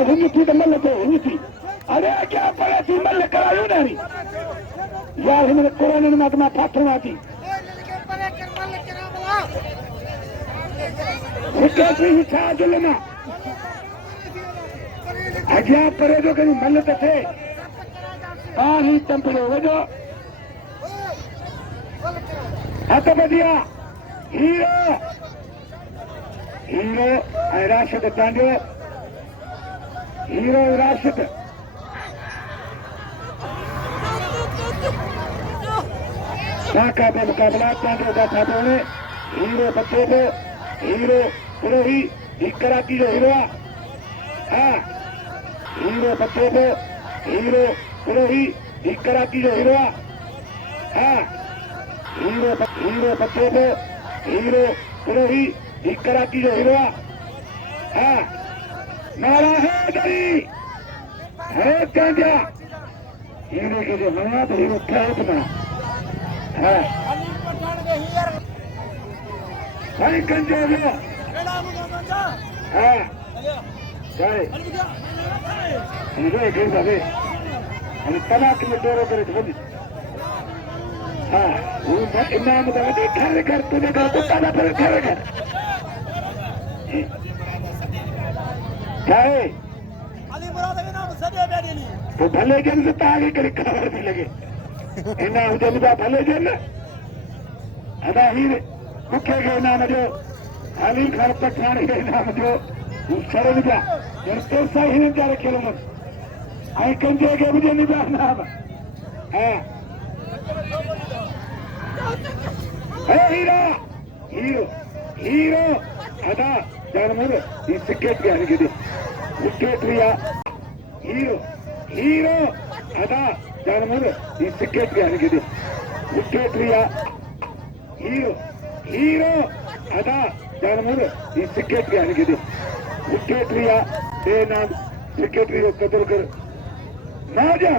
थी तो मल को थी अरे क्या पड़े थी मल करायो नहीं यार हिन कोरोना में मां फाथवा थी हिकड़ी छा जुलमा अॻियां परे जो कहीं मल त थे पानी टंपड़ो वजो हथ बजिया हीरो हीरो ऐं राशिद चांडियो हीरो राशिद का मुकाबला चांडियो का था बोले हीरो बच्चे को हीरो पुरोही एक कराची जो हीरो हाँ हीरो बच्चे को हीरो पुरोही एक कराची जो हीरो हाँ हीरो बच्चे को हीरो पुरोही एक कराची जो हीरो हाँ नारा है दरी है चांदिया हीरो के जो नया तो हीरो क्या उतना हाँ भाई कंजे हो हाँ जाए मुझे गिर जावे अरे तलाक में डोरो करे तो बंदी हाँ वो इनाम का वो घर तुझे घर तो ताला पर घर जाए तो भले जन से तागे करे खबर भी लगे इनाम जन का भले जन अदा हीरे मुख्य के इनाम जो अली खान पठाने के इनाम जो शरण जा जन तो सही नहीं जा रखे लोग आई कंजे के मुझे नहीं जानना है हीरो हीरो हीरो अदा जानवर इस टिकट भी आने के लिए विकेट लिया हीरो हीरो अदा जानवर इस टिकट भी आने के लिए विकेट लिया हीरो हीरो अदा जानवर इस टिकट भी आने के लिए विकेट लिया नाम सेक्रेटरी को कदर कर ना जा